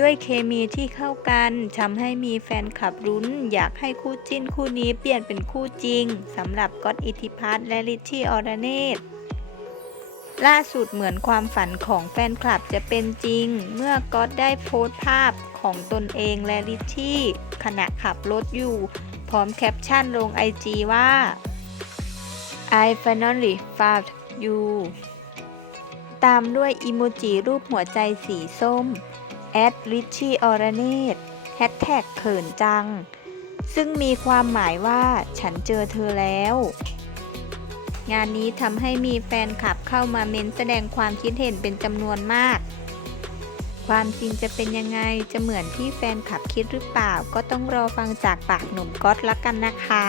ด้วยเคมีที่เข้ากันทำให้มีแฟนคลับรุ้น อยากให้คู่จิ้นคู่นี้เปลี่ยนเป็นคู่จริงสำหรับก๊อตอิทธิพัฒน์และลิชชี่อรเนตล่าสุดเหมือนความฝันของแฟนคลับจะเป็นจริง เมื่อก๊อตได้โพสต์ภาพของตนเองและลิชชี่ ขณะขับรถอยู่ พร้อมแคปชั่นลงไอจีว่า I finally found you ตามด้วยอิโมจิรูปหัวใจสีส้ม แอดลิชชี่อรเนตแฮชแท็กเขินจัง ซึ่งมีความหมายว่าฉันเจอเธอแล้ว งานนี้ทำให้มีแฟนคลับเข้ามาเม้นแสดงความคิดเห็นเป็นจำนวนมาก ความจริงจะเป็นยังไงจะเหมือนที่แฟนคลับคิดหรือเปล่า ก็ต้องรอฟังจากปากหนุ่มก๊อตละกันนะคะ